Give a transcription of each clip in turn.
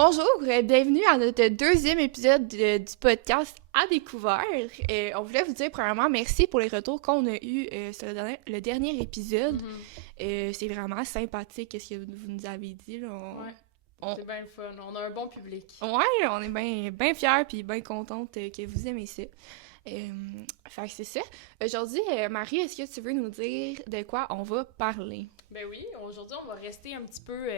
Bonjour, bienvenue à notre deuxième épisode du podcast À découvert. On voulait vous dire premièrement merci pour les retours qu'on a eus sur le dernier épisode. C'est vraiment sympathique ce que vous nous avez dit. Là. C'est bien le fun. On a un bon public. Ouais, on est bien fiers et bien contente que vous aimez ça. Fait que c'est ça. Aujourd'hui, Marie, est-ce que tu veux nous dire de quoi on va parler? Ben oui, aujourd'hui, on va rester un petit peu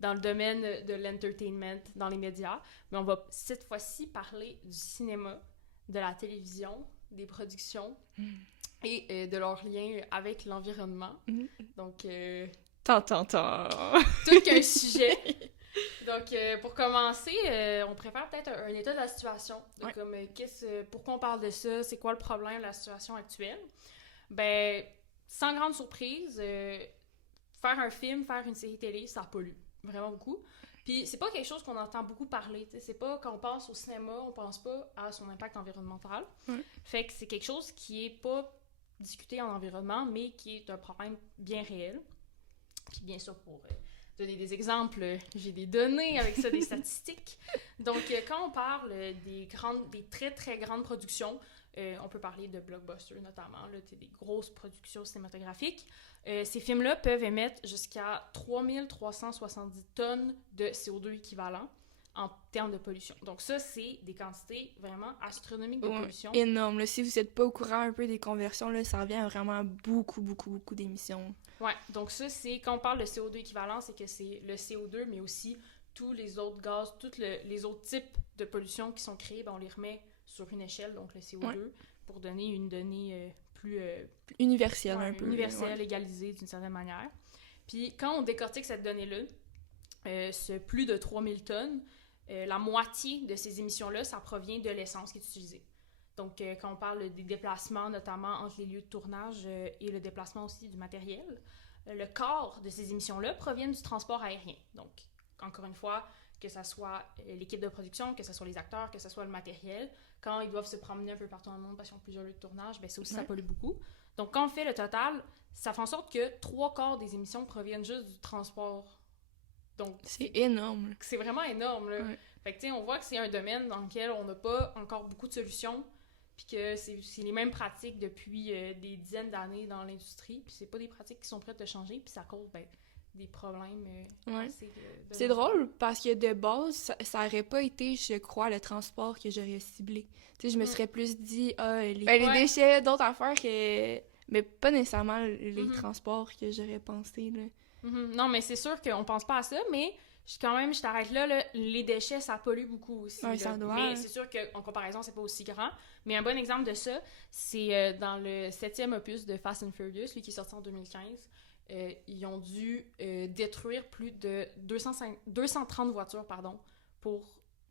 dans le domaine de l'entertainment, dans les médias, mais on va cette fois-ci parler du cinéma, de la télévision, des productions et de leur lien avec l'environnement. Donc, Tant. tout qu'un sujet. Donc, pour commencer, on préfère peut-être un état de la situation. Ouais. Comme, pourquoi on parle de ça? C'est quoi le problème de la situation actuelle? Ben, sans grande surprise, faire un film, faire une série télé, ça pollue vraiment beaucoup. Puis, c'est pas quelque chose qu'on entend beaucoup parler. T'sais. C'est pas quand on pense au cinéma, on pense pas à son impact environnemental. Fait que c'est quelque chose qui est pas discuté en environnement, mais qui est un problème bien réel. Puis, bien sûr, pour donner des exemples, j'ai des données avec ça, des statistiques. Donc, quand on parle des très, très grandes productions, on peut parler de blockbusters notamment, là, des grosses productions cinématographiques. Ces films-là peuvent émettre jusqu'à 3370 tonnes de CO2 équivalent en termes de pollution. Donc ça, c'est des quantités vraiment astronomiques de pollution. Énorme. Là, si vous n'êtes pas au courant un peu des conversions, là, ça revient à vraiment beaucoup d'émissions. Ouais, donc ça, c'est quand on parle de CO2 équivalent, c'est que c'est le CO2, mais aussi tous les autres gaz, les autres types de pollution qui sont créés, ben, on les remet sur une échelle, donc le CO2, pour donner une donnée plus universelle un peu. Universelle, égalisée d'une certaine manière. Puis quand on décortique cette donnée-là, ce plus de 3000 tonnes, la moitié de ces émissions-là, ça provient de l'essence qui est utilisée. Donc, quand on parle des déplacements, notamment entre les lieux de tournage et le déplacement aussi du matériel, le quart de ces émissions-là proviennent du transport aérien. Donc, encore une fois, que ce soit l'équipe de production, que ce soit les acteurs, que ce soit le matériel, quand ils doivent se promener un peu partout dans le monde parce qu'ils ont plusieurs lieux de tournage, ben ça aussi, ça pollue beaucoup. Donc, quand on fait le total, ça fait en sorte que 3/4 des émissions proviennent juste du transport. Donc, c'est énorme. C'est vraiment énorme, là. Fait que, tu sais, on voit que c'est un domaine dans lequel on n'a pas encore beaucoup de solutions, puis que c'est les mêmes pratiques depuis des dizaines d'années dans l'industrie, puis c'est pas des pratiques qui sont prêtes de changer, puis ça cause, des problèmes. C'est drôle parce que de base, ça aurait pas été, je crois, le transport que j'aurais ciblé. Tu sais, je me serais plus dit, les déchets, d'autres affaires que... Mais pas nécessairement les transports que j'aurais pensé, là. Non, mais c'est sûr qu'on pense pas à ça, mais quand même, je t'arrête là, les déchets, ça pollue beaucoup aussi. Ouais, ça doit. Mais c'est sûr qu'en comparaison, c'est pas aussi grand. Mais un bon exemple de ça, c'est dans le 7e opus de Fast and Furious, lui qui est sorti en 2015. Ils ont dû détruire plus de 230 voitures, pour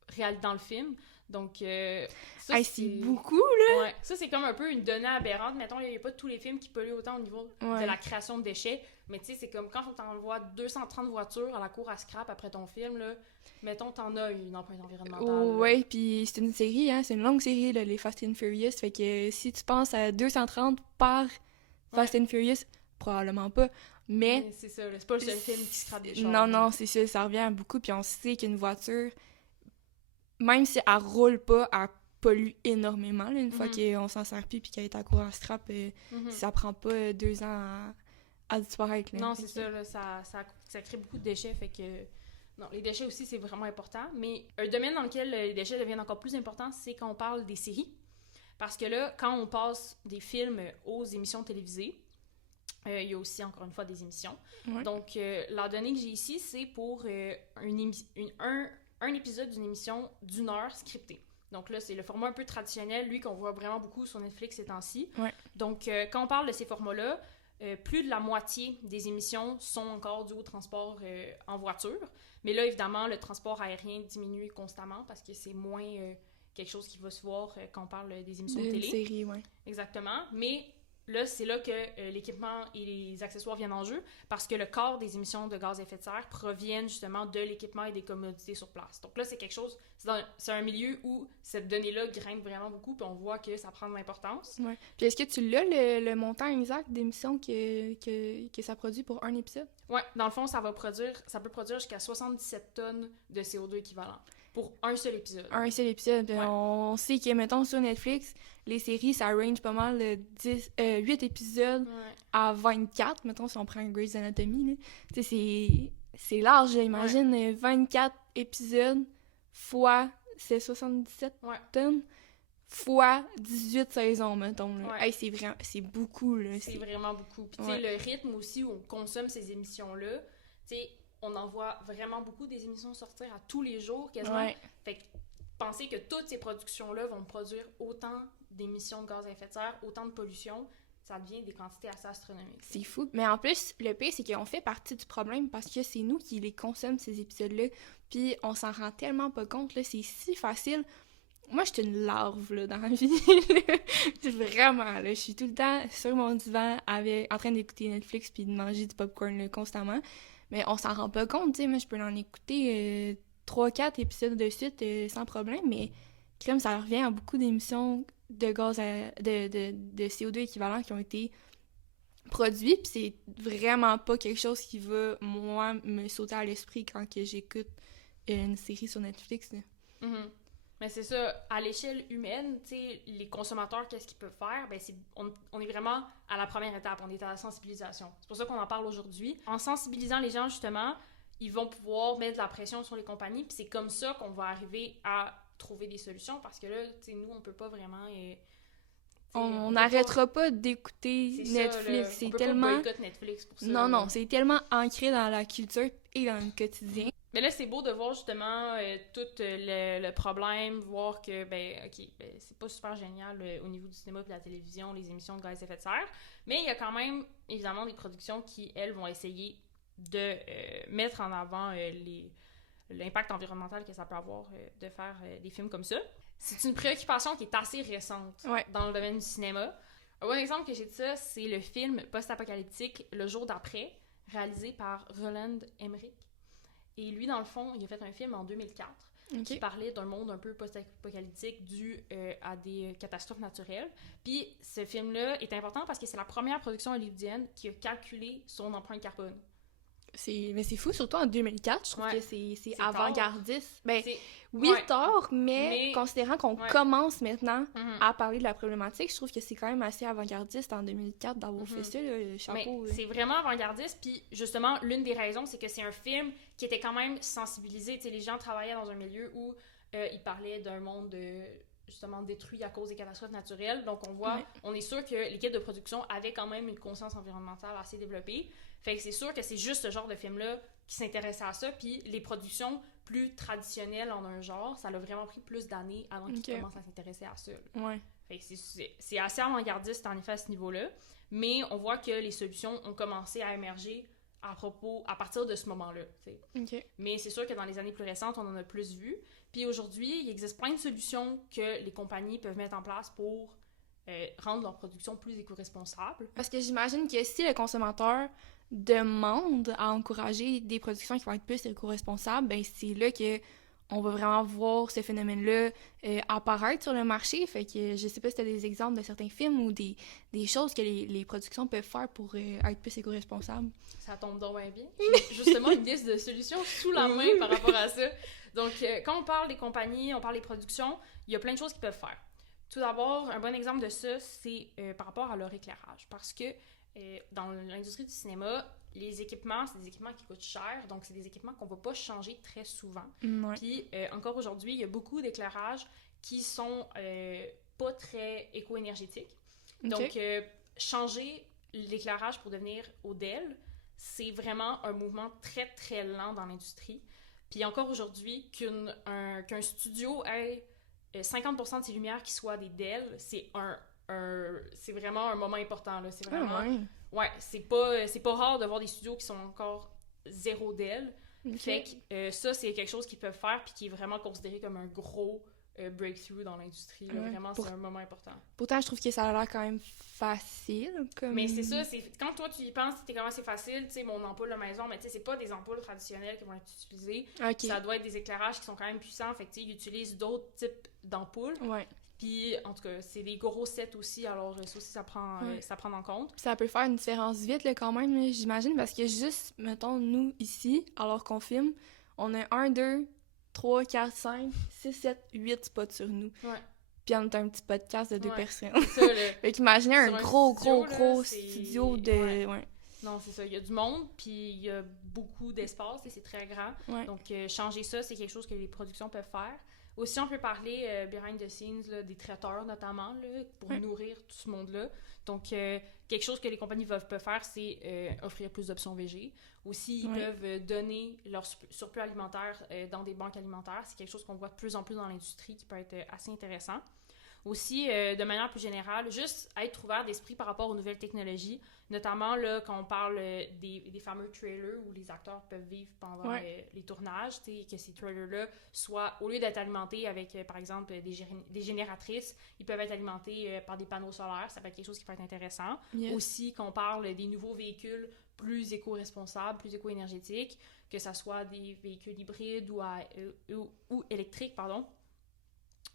réaliser dans le film. Donc, ça, c'est beaucoup, là! Ouais, ça, c'est comme un peu une donnée aberrante. Mettons, il n'y a pas tous les films qui polluent autant au niveau de la création de déchets. Mais tu sais, c'est comme quand tu envoies 230 voitures à la cour à scrap après ton film, là, mettons, t'en as une empreinte environnementale. Ouais, puis c'est une série, hein, c'est une longue série, là, les Fast and Furious. Fait que si tu penses à 230 par Fast and Furious, probablement pas. Mais c'est ça, c'est pas le seul film qui scrape des chars. Non, c'est ça revient à beaucoup. Puis on sait qu'une voiture, même si elle roule pas, elle pollue énormément. Là, une fois qu'on s'en sert plus puis qu'elle est à court à scrap, ça prend pas 2 ans à disparaître. Là. Non, c'est ça, là, ça crée beaucoup de déchets. Fait que non, les déchets aussi, c'est vraiment important. Mais un domaine dans lequel les déchets deviennent encore plus importants, c'est quand on parle des séries. Parce que là, quand on passe des films aux émissions télévisées, il y a aussi, encore une fois, des émissions. Donc, la donnée que j'ai ici, c'est pour un épisode d'une émission d'1 heure scriptée. Donc là, c'est le format un peu traditionnel, lui, qu'on voit vraiment beaucoup sur Netflix ces temps-ci. Donc, quand on parle de ces formats-là, plus de la moitié des émissions sont encore dues au transport en voiture. Mais là, évidemment, le transport aérien diminue constamment parce que c'est moins quelque chose qui va se voir quand on parle des émissions de télé. Série, ouais. Exactement. Mais là, c'est là que l'équipement et les accessoires viennent en jeu, parce que le quart des émissions de gaz à effet de serre proviennent justement de l'équipement et des commodités sur place. Donc là, c'est quelque chose, c'est un milieu où cette donnée-là grimpe vraiment beaucoup, puis on voit que ça prend de l'importance. Ouais. Puis est-ce que tu l'as, le montant exact d'émissions que ça produit pour un épisode? Ouais, dans le fond, ça peut produire jusqu'à 77 tonnes de CO2 équivalent pour un seul épisode. Un seul épisode. Ouais. On sait que, mettons, sur Netflix, les séries, ça range pas mal de 8 épisodes à 24, mettons, si on prend Grey's Anatomy, là. Tu sais, c'est large, là. Imagine 24 épisodes fois, c'est 77 tonnes, fois 18 saisons, mettons, là. Hey, c'est beaucoup, là. C'est vraiment beaucoup. Puis, tu sais, le rythme aussi où on consomme ces émissions-là, tu sais, on en voit vraiment beaucoup des émissions sortir à tous les jours, quasiment. Fait que penser que toutes ces productions-là vont produire autant d'émissions de gaz à effet de serre, autant de pollution, ça devient des quantités assez astronomiques. C'est fou. Mais en plus, le pire, c'est qu'on fait partie du problème parce que c'est nous qui les consommons, ces épisodes-là. Puis on s'en rend tellement pas compte, là. C'est si facile. Moi, je suis une larve, là, dans la vie. Vraiment, là. Je suis tout le temps sur mon divan en train d'écouter Netflix puis de manger du popcorn, là, constamment. Mais on s'en rend pas compte, tu sais. Moi, je peux en écouter 3-4 épisodes de suite sans problème, mais crème, ça revient à beaucoup d'émissions de gaz de CO2 équivalent qui ont été produits, puis c'est vraiment pas quelque chose qui va, moi, me sauter à l'esprit quand que j'écoute une série sur Netflix. Mm-hmm. Mais c'est ça, à l'échelle humaine, tu sais, les consommateurs, qu'est-ce qu'ils peuvent faire? Ben, on est vraiment à la première étape, on est à la sensibilisation. C'est pour ça qu'on en parle aujourd'hui. En sensibilisant les gens, justement, ils vont pouvoir mettre de la pression sur les compagnies, puis c'est comme ça qu'on va arriver à trouver des solutions, parce que là, tu sais, nous, on peut pas vraiment... on n'arrêtera pas d'écouter Netflix. C'est tellement... Pas Netflix pour ça. Non, c'est tellement ancré dans la culture et dans le quotidien. Mais là, c'est beau de voir justement tout le problème, voir que, c'est pas super génial au niveau du cinéma et de la télévision, les émissions de gaz à effet de serre, mais il y a quand même, évidemment, des productions qui, elles, vont essayer de mettre en avant l'impact environnemental que ça peut avoir de faire des films comme ça. C'est une préoccupation qui est assez récente dans le domaine du cinéma. Un bon exemple que j'ai de ça, c'est le film post-apocalyptique Le jour d'après, réalisé par Roland Emmerich. Et lui, dans le fond, il a fait un film en 2004 qui parlait d'un monde un peu post-apocalyptique dû à des catastrophes naturelles. Puis ce film-là est important parce que c'est la première production hollywoodienne qui a calculé son empreinte carbone. Mais c'est fou, surtout en 2004, je trouve que c'est avant-gardiste. Ben, c'est tard, mais considérant qu'on commence maintenant à parler de la problématique, je trouve que c'est quand même assez avant-gardiste en 2004 d'avoir fait ça, le chapeau. C'est vraiment avant-gardiste, puis justement, l'une des raisons, c'est que c'est un film qui était quand même sensibilisé. Tu sais, les gens travaillaient dans un milieu où ils parlaient d'un monde justement détruit à cause des catastrophes naturelles. Donc on est sûr que l'équipe de production avait quand même une conscience environnementale assez développée. Fait que c'est sûr que c'est juste ce genre de film-là qui s'intéressait à ça, puis les productions plus traditionnelles en un genre, ça l'a vraiment pris plus d'années avant qu'ils commencent à s'intéresser à ça. Fait que c'est assez avant-gardiste en effet à ce niveau-là, mais on voit que les solutions ont commencé à émerger à partir de ce moment-là. Mais c'est sûr que dans les années plus récentes, on en a plus vu. Puis aujourd'hui, il existe plein de solutions que les compagnies peuvent mettre en place pour rendre leur production plus éco-responsable. Parce que j'imagine que si le consommateur demande à encourager des productions qui vont être plus éco-responsables, ben c'est là que on va vraiment voir ce phénomène-là apparaître sur le marché. Fait que je sais pas si tu as des exemples de certains films ou des choses que les productions peuvent faire pour être plus éco-responsables. Ça tombe donc bien. J'ai justement une liste de solutions sous la main par rapport à ça. Donc, quand on parle des compagnies, on parle des productions, il y a plein de choses qu'ils peuvent faire. Tout d'abord, un bon exemple de ça, c'est par rapport à leur éclairage. Parce que dans l'industrie du cinéma, les équipements, c'est des équipements qui coûtent cher, donc c'est des équipements qu'on ne va pas changer très souvent. Puis, encore aujourd'hui, il y a beaucoup d'éclairages qui sont pas très éco-énergétiques. Donc, changer l'éclairage pour devenir ODEL, c'est vraiment un mouvement très, très lent dans l'industrie. Puis encore aujourd'hui, qu'un studio ait 50% de ses lumières qui soient des DEL, c'est vraiment un moment important, là. C'est vraiment... c'est pas rare de voir des studios qui sont encore zéro DEL. Fait que ça, c'est quelque chose qu'ils peuvent faire puis qui est vraiment considéré comme un gros breakthrough dans l'industrie. Là, vraiment, c'est un moment important. Pourtant, je trouve que ça a l'air quand même facile. Mais c'est ça, quand toi, tu y penses, t'es comme c'est facile, tu sais, mon ampoule de maison, mais tu sais, c'est pas des ampoules traditionnelles qui vont être utilisées. Okay. Ça doit être des éclairages qui sont quand même puissants, fait que tu sais, ils utilisent d'autres types d'ampoules. Ouais. Puis, en tout cas, c'est des gros sets aussi, alors ça aussi, ça prend en compte. Puis ça peut faire une différence vite, là, quand même, là, j'imagine, parce que juste, mettons, nous, ici, alors qu'on filme, on a 1, 2, 3, 4, 5, 6, 7, 8 spots sur nous. Ouais. Puis on a un petit podcast de 2 personnes. C'est ça, là. Fait qu'imaginez un gros studio, studio de... Ouais. Non, c'est ça. Il y a du monde, puis il y a beaucoup d'espace, et c'est très grand. Ouais. Donc, changer ça, c'est quelque chose que les productions peuvent faire. Aussi, on peut parler behind the scenes, là, des traiteurs notamment, là, pour nourrir tout ce monde-là. Donc, quelque chose que les compagnies peuvent faire, c'est offrir plus d'options végé. Aussi, ils peuvent donner leur surplus alimentaire dans des banques alimentaires. C'est quelque chose qu'on voit de plus en plus dans l'industrie qui peut être assez intéressant. Aussi, de manière plus générale, juste être ouvert d'esprit par rapport aux nouvelles technologies, notamment là, quand on parle des fameux trailers où les acteurs peuvent vivre pendant les tournages, que ces trailers-là soient, au lieu d'être alimentés avec, par exemple, des génératrices, ils peuvent être alimentés par des panneaux solaires. Ça peut être quelque chose qui peut être intéressant. Yes. Aussi, quand on parle des nouveaux véhicules plus éco-responsables, plus éco-énergétiques, que ce soit des véhicules hybrides ou électriques, pardon.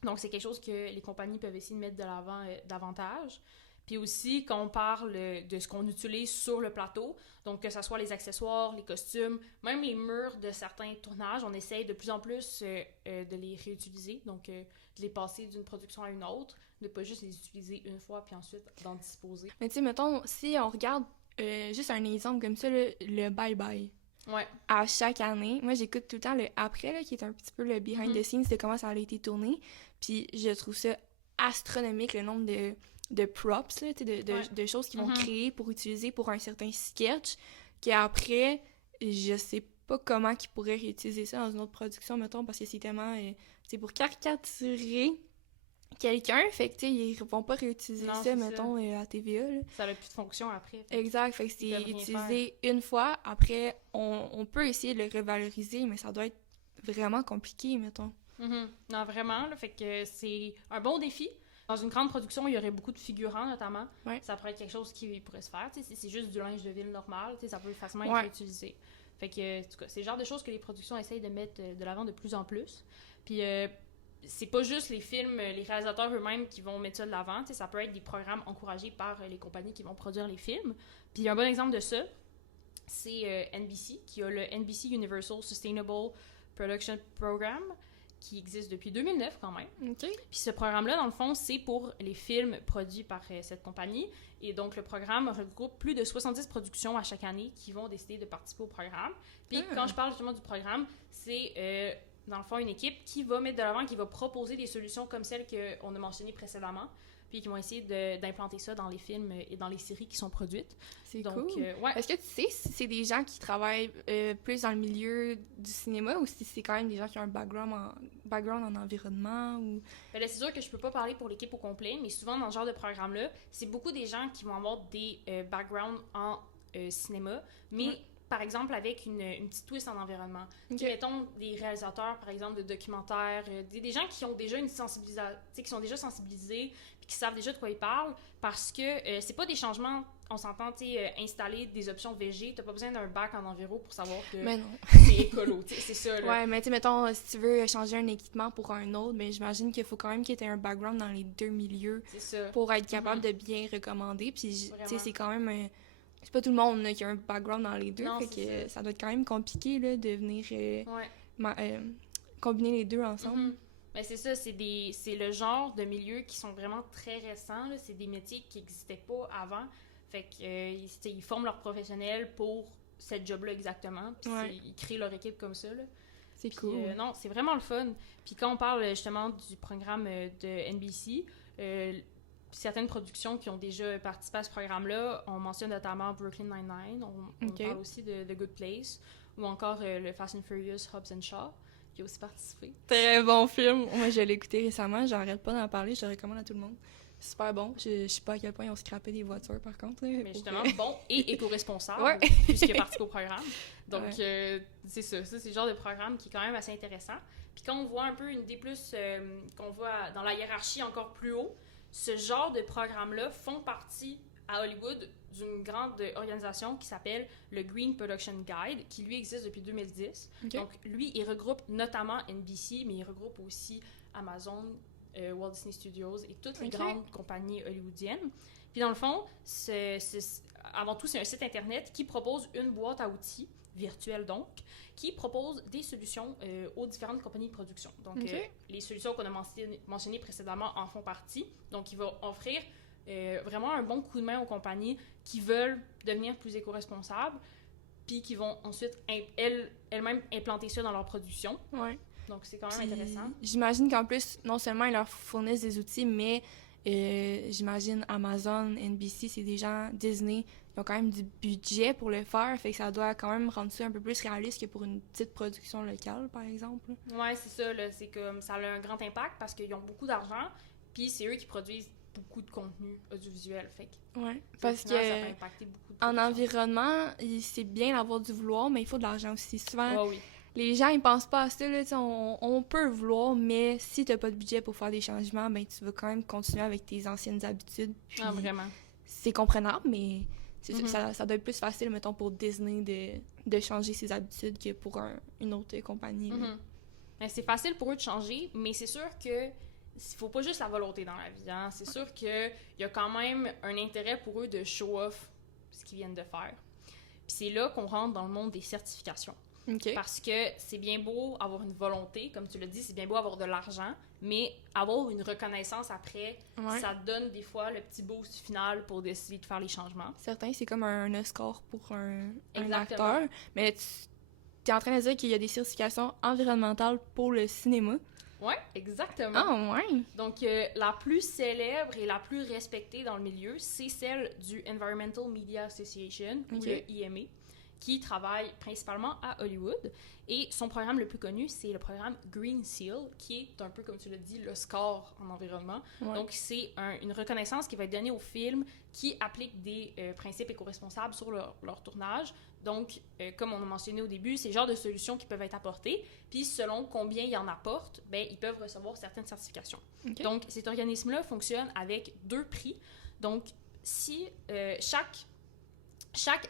Donc, c'est quelque chose que les compagnies peuvent essayer de mettre de l'avant davantage. Puis aussi, quand on parle de ce qu'on utilise sur le plateau, donc que ce soit les accessoires, les costumes, même les murs de certains tournages, on essaye de plus en plus de les réutiliser, donc de les passer d'une production à une autre, de pas juste les utiliser une fois puis ensuite d'en disposer. Mais tu sais, mettons, si on regarde juste un exemple comme ça, le bye-bye. Ouais. À chaque année, moi j'écoute tout le temps le après, là, qui est un petit peu le behind the scenes de comment ça a été tourné. Puis je trouve ça astronomique, le nombre de props, là, de choses qu'ils vont créer pour utiliser pour un certain sketch, qu'après, je sais pas comment ils pourraient réutiliser ça dans une autre production, mettons, parce que c'est tellement... c'est pour caricaturer quelqu'un, fait que, tu sais, ils vont pas réutiliser ça, mettons, à TVA, là. Ça n'a plus de fonction après. Exact, fait que c'est utilisé une fois, après, on peut essayer de le revaloriser, mais ça doit être vraiment compliqué, mettons. Non, vraiment, là, fait que c'est un bon défi. Dans une grande production, il y aurait beaucoup de figurants, notamment. Ouais. Ça pourrait être quelque chose qui pourrait se faire. Si c'est juste du linge de ville normal, ça peut facilement être utilisé. Fait que, en tout cas, c'est le genre de choses que les productions essayent de mettre de l'avant de plus en plus. Puis, c'est pas juste les films, les réalisateurs eux-mêmes qui vont mettre ça de l'avant. Ça peut être des programmes encouragés par les compagnies qui vont produire les films. Puis, un bon exemple de ça, c'est NBC, qui a le NBC Universal Sustainable Production Program, qui existe depuis 2009 quand même. Okay. Puis ce programme-là, dans le fond, c'est pour les films produits par cette compagnie. Et donc, le programme regroupe plus de 70 productions à chaque année qui vont décider de participer au programme. Puis quand je parle justement du programme, c'est, dans le fond, une équipe qui va mettre de l'avant, qui va proposer des solutions comme celles qu'on a mentionnées précédemment, puis qui vont essayer d'implanter ça dans les films et dans les séries qui sont produites. C'est cool. Est-ce que tu sais si c'est des gens qui travaillent plus dans le milieu du cinéma ou si c'est quand même des gens qui ont un background en environnement? Ou... Ben là, c'est sûr que je peux pas parler pour l'équipe au complet, mais souvent dans ce genre de programme-là, c'est beaucoup des gens qui vont avoir des backgrounds en cinéma, mais par exemple avec une petite twist en environnement. Okay. Mettons des réalisateurs, par exemple, de documentaires, des gens qui ont déjà une sensibilisation, qui sont déjà sensibilisés, qui savent déjà de quoi ils parlent, parce que c'est pas des changements, on s'entend, installer des options VG, t'as pas besoin d'un bac en enviro pour savoir que c'est écolo, c'est ça, là. Ouais, mais mettons, si tu veux changer un équipement pour un autre, mais j'imagine qu'il faut quand même que t'aies un background dans les deux milieux pour être capable de bien recommander, puis c'est quand même... c'est pas tout le monde là, qui a un background dans les deux, fait que ça doit être quand même compliqué là, de venir combiner les deux ensemble. Ben c'est ça, c'est le genre de milieux qui sont vraiment très récents, là. C'est des métiers qui n'existaient pas avant, fait que ils forment leurs professionnels pour cette job-là exactement, puis ils créent leur équipe comme ça, là. C'est cool. Non, c'est vraiment le fun. Puis quand on parle justement du programme de NBC, certaines productions qui ont déjà participé à ce programme-là, on mentionne notamment Brooklyn Nine-Nine, on parle aussi de The Good Place, ou encore le Fast and Furious Hobbs and Shaw, qui a aussi participé. Très bon film! Moi, je l'ai écouté récemment, j'arrête pas d'en parler, je le recommande à tout le monde. Super bon. Je sais pas à quel point ils ont scrappé des voitures, par contre. Là, mais justement, bon et éco-responsable, puisqu'il a participé au programme. Donc, c'est ça. Ça, c'est le genre de programme qui est quand même assez intéressant. Puis quand on voit un peu une idée plus qu'on voit dans la hiérarchie encore plus haut, ce genre de programmes-là font partie à Hollywood d'une grande organisation qui s'appelle le Green Production Guide, qui lui existe depuis 2010. Okay. Donc lui, il regroupe notamment NBC, mais il regroupe aussi Amazon, Walt Disney Studios et toutes les grandes compagnies hollywoodiennes. Puis dans le fond, avant tout, c'est un site internet qui propose une boîte à outils, virtuelle donc, qui propose des solutions aux différentes compagnies de production. Donc les solutions qu'on a mentionnées précédemment en font partie. Donc il va offrir vraiment un bon coup de main aux compagnies qui veulent devenir plus éco-responsables, puis qui vont ensuite elles-mêmes implanter ça dans leur production. Ouais. Donc c'est quand même intéressant. J'imagine qu'en plus, non seulement ils leur fournissent des outils, mais j'imagine Amazon, NBC, c'est des gens, Disney, ils ont quand même du budget pour le faire, fait que ça doit quand même rendre ça un peu plus réaliste que pour une petite production locale, par exemple. Ouais, c'est ça, là, c'est comme ça a un grand impact parce qu'ils ont beaucoup d'argent, puis c'est eux qui produisent beaucoup de contenu audiovisuel, fait que ouais, parce que ça va impacter beaucoup de en environnement, c'est bien d'avoir du vouloir, mais il faut de l'argent aussi. Souvent, oui. Les gens, ils pensent pas à ça, là, on peut vouloir, mais si t'as pas de budget pour faire des changements, ben tu vas quand même continuer avec tes anciennes habitudes. Puis Vraiment. C'est comprenable, mais ça doit être plus facile, mettons, pour Disney de changer ses habitudes que pour une autre compagnie. Ben, c'est facile pour eux de changer, mais c'est sûr que faut pas juste la volonté dans la vie. Hein? C'est sûr qu'il y a quand même un intérêt pour eux de show off ce qu'ils viennent de faire. Puis c'est là qu'on rentre dans le monde des certifications. Okay. Parce que c'est bien beau avoir une volonté, comme tu l'as dit, c'est bien beau avoir de l'argent, mais avoir une reconnaissance après, ça donne des fois le petit boost final pour décider de faire les changements. Certains, c'est comme un Oscar pour un acteur, mais tu es en train de dire qu'il y a des certifications environnementales pour le cinéma. Oui, exactement. Ah, ouais! Donc, la plus célèbre et la plus respectée dans le milieu, c'est celle du Environmental Media Association, ou le IMA, qui travaille principalement à Hollywood. Et son programme le plus connu, c'est le programme Green Seal, qui est un peu, comme tu l'as dit, le score en environnement. Ouais. Donc, c'est une reconnaissance qui va être donnée aux films qui appliquent des principes éco-responsables sur leur tournage. Donc, comme on a mentionné au début, c'est le genre de solutions qui peuvent être apportées. Puis, selon combien ils en apportent, ben, ils peuvent recevoir certaines certifications. Okay. Donc, cet organisme-là fonctionne avec 2 prix. Donc, si chaque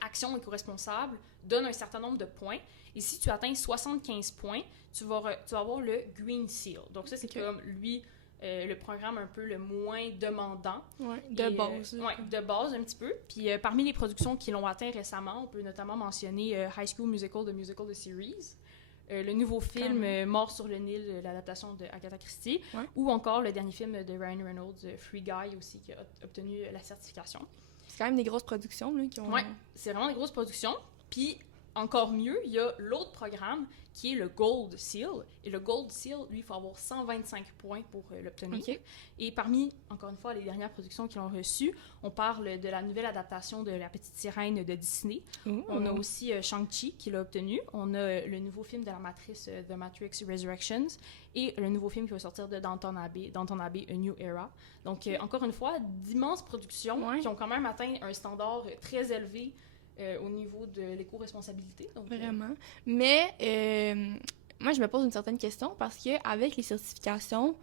action éco-responsable donne un certain nombre de points. Et si tu atteins 75 points, tu vas avoir le Green Seal. Donc ça, c'est comme lui, le programme un peu le moins demandant. Ouais, de base. De base un petit peu. Puis parmi les productions qui l'ont atteint récemment, on peut notamment mentionner High School Musical, The Musical, The Series, le nouveau film Mort sur le Nil, l'adaptation de Agatha Christie, ou encore le dernier film de Ryan Reynolds, Free Guy aussi, qui a obtenu la certification. C'est quand même des grosses productions, là, qui ont... Oui, c'est vraiment des grosses productions. Puis, encore mieux, il y a l'autre programme qui est le Gold Seal. Et le Gold Seal, lui, il faut avoir 125 points pour l'obtenir. Okay. Et parmi, encore une fois, les dernières productions qui l'ont reçu, on parle de la nouvelle adaptation de La Petite Sirène de Disney. On a aussi Shang-Chi qui l'a obtenu. On a le nouveau film de la Matrice, The Matrix Resurrections. Et le nouveau film qui va sortir de Downton Abbey, A New Era. Donc, encore une fois, d'immenses productions qui ont quand même atteint un standard très élevé au niveau de l'éco-responsabilité. Donc, vraiment. Mais moi, je me pose une certaine question parce qu'avec les certifications,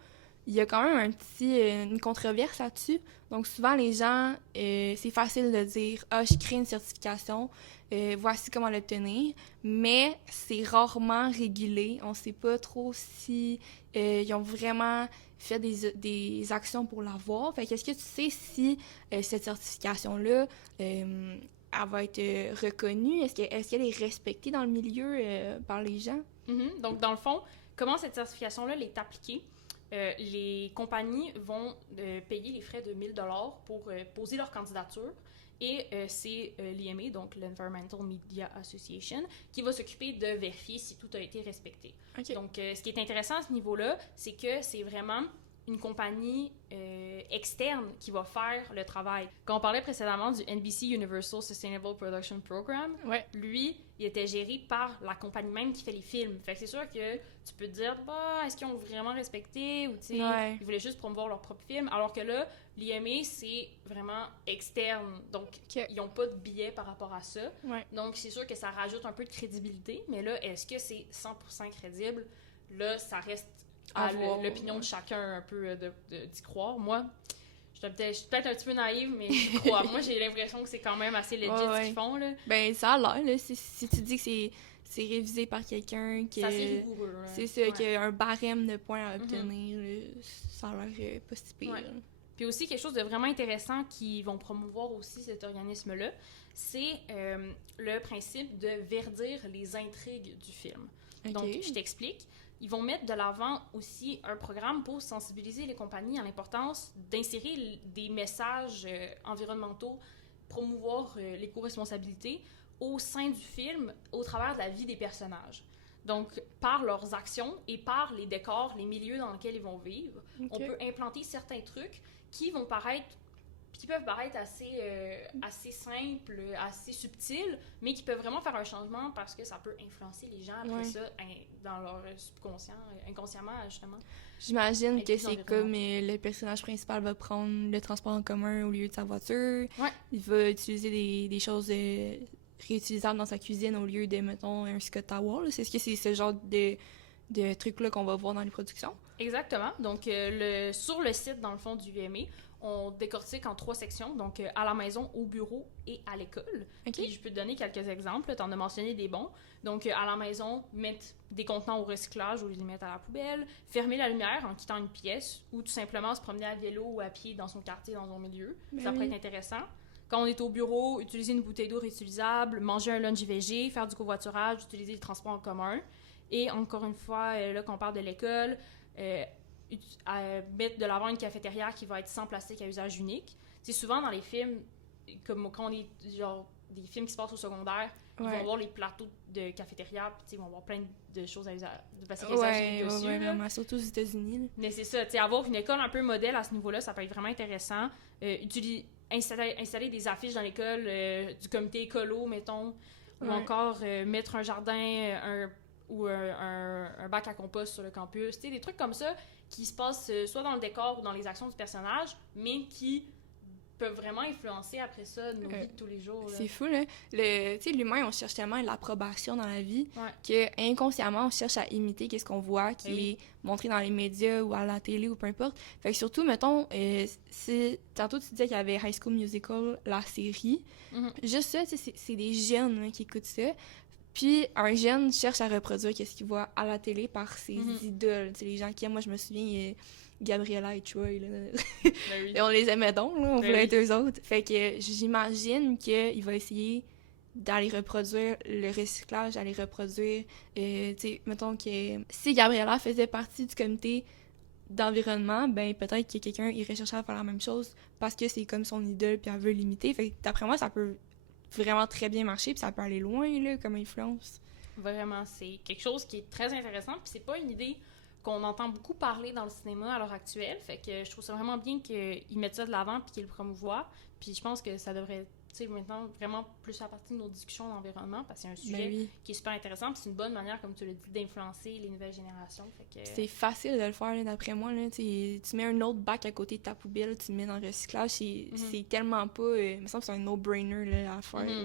il y a quand même une controverse là-dessus. Donc, souvent, les gens, c'est facile de dire « Ah, je crée une certification, voici comment l'obtenir », mais c'est rarement régulé. On ne sait pas trop si ils ont vraiment fait des actions pour l'avoir. Fait qu'est-ce que tu sais si cette certification-là... elle va être reconnue? Est-ce qu'elle est respectée dans le milieu par les gens? Mm-hmm. Donc, dans le fond, comment cette certification-là est appliquée? Les compagnies vont payer les frais de 1 000 $ pour poser leur candidature et c'est l'IMA, donc l'Environmental Media Association, qui va s'occuper de vérifier si tout a été respecté. Okay. Donc, ce qui est intéressant à ce niveau-là, c'est que c'est vraiment une compagnie externe qui va faire le travail. Quand on parlait précédemment du NBC Universal Sustainable Production Program, lui, il était géré par la compagnie même qui fait les films. Fait que c'est sûr que tu peux te dire, est-ce qu'ils ont vraiment respecté ou tu sais, ils voulaient juste promouvoir leur propre film, alors que là, l'IMA, c'est vraiment externe. Donc, ils n'ont pas de billet par rapport à ça. Donc, c'est sûr que ça rajoute un peu de crédibilité, mais là, est-ce que c'est 100% crédible? là, ça reste à l'opinion de chacun un peu d'y croire. Moi, je suis peut-être un petit peu naïve, mais j'y crois. Moi, j'ai l'impression que c'est quand même assez legit ce qu'ils font, là. Ben, ça a l'air, là. Si tu dis que c'est révisé par quelqu'un, que c'est assez rigoureux, là. C'est ça, qu'il y a un barème de points à obtenir, là, ça a l'air pas si pire. Puis aussi, quelque chose de vraiment intéressant qu'ils vont promouvoir aussi, cet organisme-là, c'est le principe de verdir les intrigues du film. Okay. Donc, je t'explique. Ils vont mettre de l'avant aussi un programme pour sensibiliser les compagnies à l'importance d'insérer des messages environnementaux, promouvoir l'éco-responsabilité au sein du film, au travers de la vie des personnages. Donc, par leurs actions et par les décors, les milieux dans lesquels ils vont vivre, on peut implanter certains trucs qui peuvent paraître assez simples, assez subtils, mais qui peuvent vraiment faire un changement parce que ça peut influencer les gens après ça dans leur subconscient, inconsciemment, justement. J'imagine que c'est comme le personnage principal va prendre le transport en commun au lieu de sa voiture. Il va utiliser des choses réutilisables dans sa cuisine au lieu de, mettons, un Scott Tower. Est-ce que c'est ce genre de trucs-là qu'on va voir dans les productions? Exactement. Donc, sur le site, dans le fond, du VMA, on décortique en 3 sections, donc à la maison, au bureau et à l'école. Et je peux te donner quelques exemples, tu en as mentionné des bons. Donc, à la maison, mettre des contenants au recyclage ou les mettre à la poubelle, fermer la lumière en quittant une pièce ou tout simplement se promener à vélo ou à pied dans son quartier, dans son milieu. Ça pourrait être intéressant. Quand on est au bureau, utiliser une bouteille d'eau réutilisable, manger un lunch végé, faire du covoiturage, utiliser les transports en commun. Et encore une fois, là, quand on parle de l'école, mettre de l'avant une cafétéria qui va être sans plastique à usage unique. C'est souvent dans les films, comme quand on est genre des films qui se passent au secondaire, ils vont voir les plateaux de cafétéria, puis ils vont voir plein de choses de plastique à usage unique dessus. Vraiment, surtout aux États-Unis. Là. Mais c'est ça, avoir une école un peu modèle à ce niveau-là, ça peut être vraiment intéressant. Installer des affiches dans l'école du comité écolo, mettons, ou encore mettre un jardin, un bac à compost sur le campus. Des trucs comme ça qui se passent soit dans le décor ou dans les actions du personnage, mais qui peuvent vraiment influencer après ça nos vies de tous les jours. Là. C'est fou, là. L'humain, on cherche tellement l'approbation dans la vie que inconsciemment, on cherche à imiter qu'est-ce qu'on voit qui est montré dans les médias ou à la télé ou peu importe. Fait que surtout, mettons, tantôt tu disais qu'il y avait High School Musical, la série. Juste ça, c'est des jeunes là, qui écoutent ça. Puis un jeune cherche à reproduire qu'est-ce qu'il voit à la télé par ses idoles. Les gens qui aiment, moi je me souviens, Gabriella et Troy, là. Et on les aimait donc, là, on voulait être eux autres. Fait que j'imagine qu'il va essayer d'aller reproduire le recyclage, d'aller reproduire, mettons que si Gabriella faisait partie du comité d'environnement, ben peut-être que quelqu'un irait chercher à faire la même chose parce que c'est comme son idole puis elle veut l'imiter. Fait que d'après moi, ça peut vraiment très bien marcher, puis ça peut aller loin, là, comme influence. Vraiment, c'est quelque chose qui est très intéressant, puis c'est pas une idée qu'on entend beaucoup parler dans le cinéma à l'heure actuelle, fait que je trouve ça vraiment bien qu'ils mettent ça de l'avant puis qu'ils le promouvoient, puis je pense que ça devrait, maintenant, vraiment plus faire partie de nos discussions d'environnement, parce que c'est un sujet qui est super intéressant, puis c'est une bonne manière, comme tu l'as dit, d'influencer les nouvelles générations, fait que... C'est facile de le faire, là, d'après moi, là, tu mets un autre bac à côté de ta poubelle, tu le mets dans le recyclage, c'est tellement pas... il me semble que c'est un no-brainer, là, à faire, là.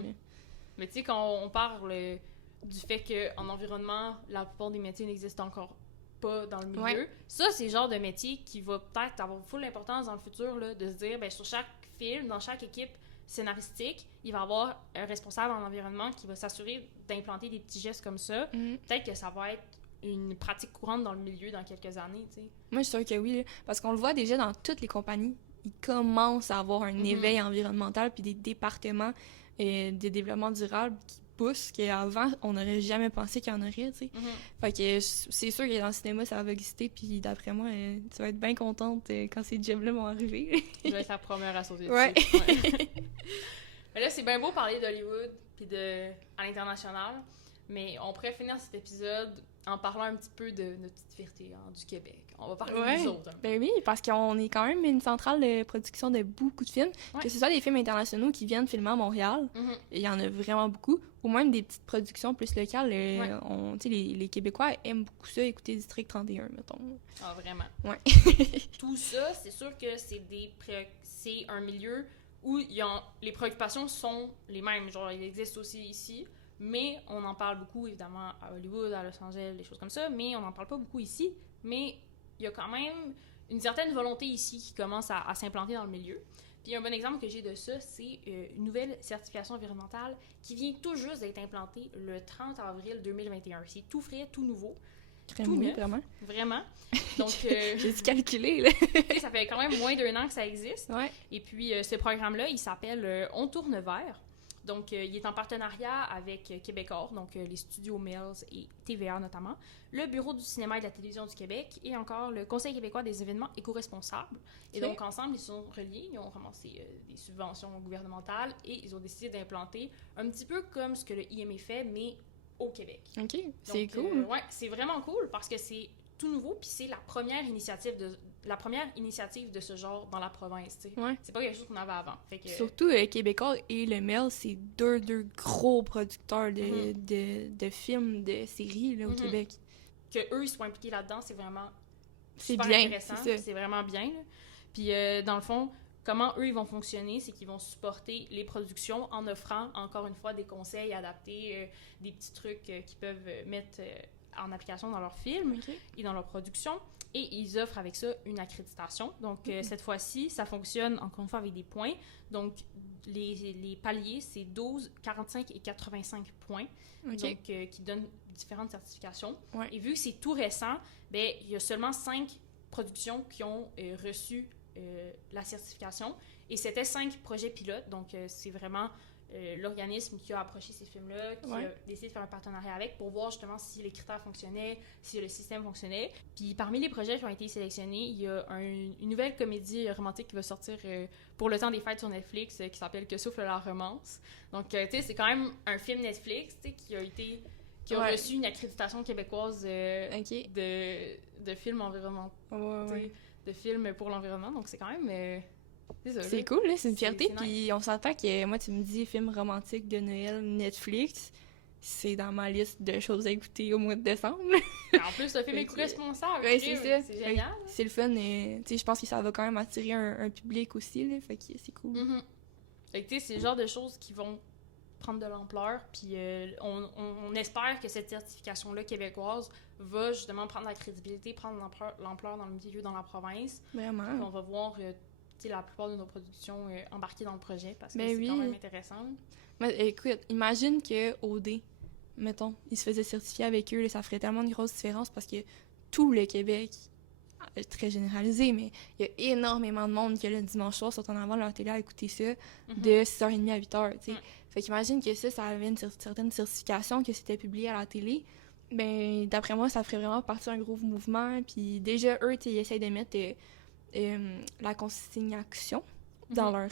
Mais tu sais, quand on parle du fait qu'en environnement, la plupart des métiers n'existent encore pas dans le milieu, ça, c'est le genre de métier qui va peut-être avoir full importance dans le futur, là, de se dire, ben sur chaque film, dans chaque équipe scénaristique, il va y avoir un responsable en environnement qui va s'assurer d'implanter des petits gestes comme ça. Peut-être que ça va être une pratique courante dans le milieu dans quelques années, tu sais. Moi, je suis sûre que oui, là, parce qu'on le voit déjà dans toutes les compagnies. Ils commencent à avoir un éveil environnemental puis des départements de développement durable qui poussent, qu'avant, on n'aurait jamais pensé qu'il y en aurait, tu sais. Fait que c'est sûr que dans le cinéma, ça va exister, puis d'après moi, tu vas être bien contente quand ces jobs-là vont arriver. Je vais être la première à sauter dessus. Mais là, c'est bien beau parler d'Hollywood puis à l'international, mais on pourrait finir cet épisode en parlant un petit peu de notre petite fierté du Québec. On va parler de nous autres. Ben oui, parce qu'on est quand même une centrale de production de beaucoup de films, que ce soit des films internationaux qui viennent filmer à Montréal, il y en a vraiment beaucoup, ou même des petites productions plus locales. Les Québécois aiment beaucoup ça, écouter District 31, mettons. Ah, vraiment? Ouais. Tout ça, c'est sûr que c'est un milieu où les préoccupations sont les mêmes. Genre, il existe aussi ici, mais on en parle beaucoup, évidemment, à Hollywood, à Los Angeles, des choses comme ça, mais on n'en parle pas beaucoup ici. Mais il y a quand même une certaine volonté ici qui commence à s'implanter dans le milieu. Puis un bon exemple que j'ai de ça, c'est une nouvelle certification environnementale qui vient tout juste d'être implantée le 30 avril 2021. C'est tout frais, tout nouveau. Tout neuf, vraiment. Vraiment. Donc, j'ai dû calculer, là. Ça fait quand même moins d'1 an que ça existe. Ouais. Et puis, ce programme-là, il s'appelle On tourne vert. Donc, il est en partenariat avec Québecor, donc les studios Mills et TVA notamment, le Bureau du cinéma et de la télévision du Québec et encore le Conseil québécois des événements éco-responsables. Et donc, ensemble, ils sont reliés, ils ont ramassé des subventions gouvernementales et ils ont décidé d'implanter un petit peu comme ce que le IME fait, mais au Québec. OK, c'est cool. Ouais, c'est vraiment cool parce que c'est tout nouveau, puis c'est la première initiative de ce genre dans la province, tu sais. Ouais. C'est pas quelque chose qu'on avait avant. Fait que... Surtout, Québécois et le Mel, c'est deux gros producteurs de films, de séries, là, au Québec. Que eux, ils soient impliqués là-dedans, c'est vraiment c'est super bien, intéressant. C'est vraiment bien, là. Puis, dans le fond, comment eux, ils vont fonctionner, c'est qu'ils vont supporter les productions en offrant, encore une fois, des conseils adaptés, des petits trucs qu'ils peuvent mettre en application dans leurs films et dans leur production. Et ils offrent avec ça une accréditation. Donc, cette fois-ci, ça fonctionne encore une fois avec des points. Donc, les paliers, c'est 12, 45 et 85 points. Donc, qui donnent différentes certifications. Ouais. Et vu que c'est tout récent, ben, il y a seulement 5 productions qui ont reçu la certification. Et c'était 5 projets pilotes. Donc, c'est vraiment l'organisme qui a approché ces films-là, qui a décidé de faire un partenariat avec pour voir justement si les critères fonctionnaient, si le système fonctionnait. Puis parmi les projets qui ont été sélectionnés, il y a une nouvelle comédie romantique qui va sortir pour le temps des fêtes sur Netflix qui s'appelle Que souffle la romance. Donc, tu sais, c'est quand même un film Netflix, tu sais, qui a reçu une accréditation québécoise de film environnemental, de film pour l'environnement. Donc, c'est quand même... c'est cool, là, c'est une fierté. Puis on s'entend que moi, tu me dis film romantique de Noël Netflix, c'est dans ma liste de choses à écouter au mois de décembre. En plus, le film éco-responsable, c'est génial. C'est le fun, et je pense que ça va quand même attirer un public aussi, là, fait que c'est cool. Fait que c'est le genre de choses qui vont prendre de l'ampleur, puis on espère que cette certification-là québécoise va justement prendre la crédibilité, prendre l'ampleur dans le milieu, dans la province. Vraiment. Puis on va voir... la plupart de nos productions embarquées dans le projet parce que c'est quand même intéressant. Mais, écoute, imagine que OD, mettons, ils se faisaient certifier avec eux, là, ça ferait tellement une grosse différence parce que tout le Québec, très généralisé, mais il y a énormément de monde que le dimanche soir sont en avant de leur télé à écouter ça de 6h30 à 8h, tu sais. Fait qu'imagine que ça avait une certaine certification, que c'était publié à la télé. Ben, d'après moi, ça ferait vraiment partie d'un gros mouvement. Puis déjà, eux, ils essayent de mettre... la consignation dans leur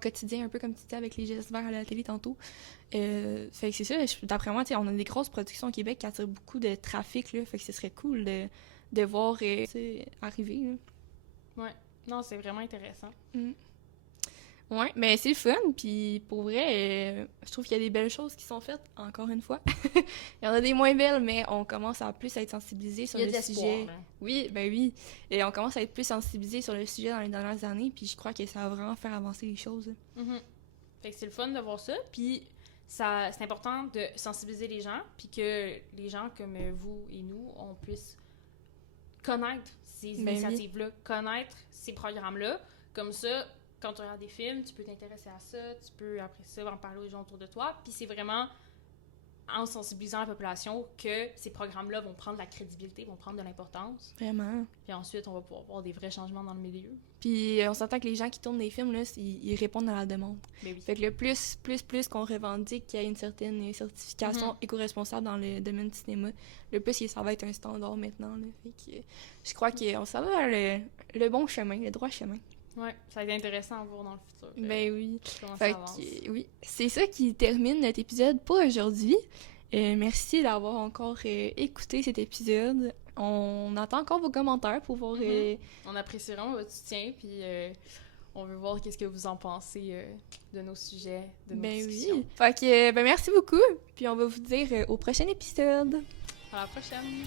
quotidien, un peu comme tu disais avec les gestes verts à la télé tantôt. Fait que c'est ça, d'après moi, on a des grosses productions au Québec qui attirent beaucoup de trafic, là, fait que ce serait cool de voir arriver. Là. Ouais, non, c'est vraiment intéressant. Ouais, mais c'est le fun, puis pour vrai, je trouve qu'il y a des belles choses qui sont faites, encore une fois. Il y en a des moins belles, mais on commence à plus être sensibilisé sur le sujet. Oui, ben oui. Et on commence à être plus sensibilisé sur le sujet dans les dernières années, puis je crois que ça va vraiment faire avancer les choses. Fait que c'est le fun de voir ça, puis c'est important de sensibiliser les gens, puis que les gens comme vous et nous, on puisse connaître ces initiatives-là, connaître ces programmes-là, comme ça... Quand tu regardes des films, tu peux t'intéresser à ça, tu peux après ça en parler aux gens autour de toi. Puis c'est vraiment en sensibilisant la population que ces programmes-là vont prendre de la crédibilité, vont prendre de l'importance. Vraiment. Puis ensuite, on va pouvoir voir des vrais changements dans le milieu. Puis on s'entend que les gens qui tournent des films, là, ils répondent à la demande. Mais oui. Fait que le plus qu'on revendique qu'il y a une certaine certification éco-responsable dans le domaine du cinéma, le plus ça va être un standard maintenant. Là. Fait que je crois qu'on s'en va vers le bon chemin, le droit chemin. Ouais, ça va être intéressant à voir dans le futur. Ben oui. Comment ça avance. Oui, c'est ça qui termine notre épisode pour aujourd'hui. Merci d'avoir encore écouté cet épisode. On attend encore vos commentaires pour voir... On appréciera votre soutien, puis on veut voir qu'est-ce que vous en pensez de nos sujets, de nos discussions. Oui. Fait que, merci beaucoup, puis on va vous dire au prochain épisode. À la prochaine!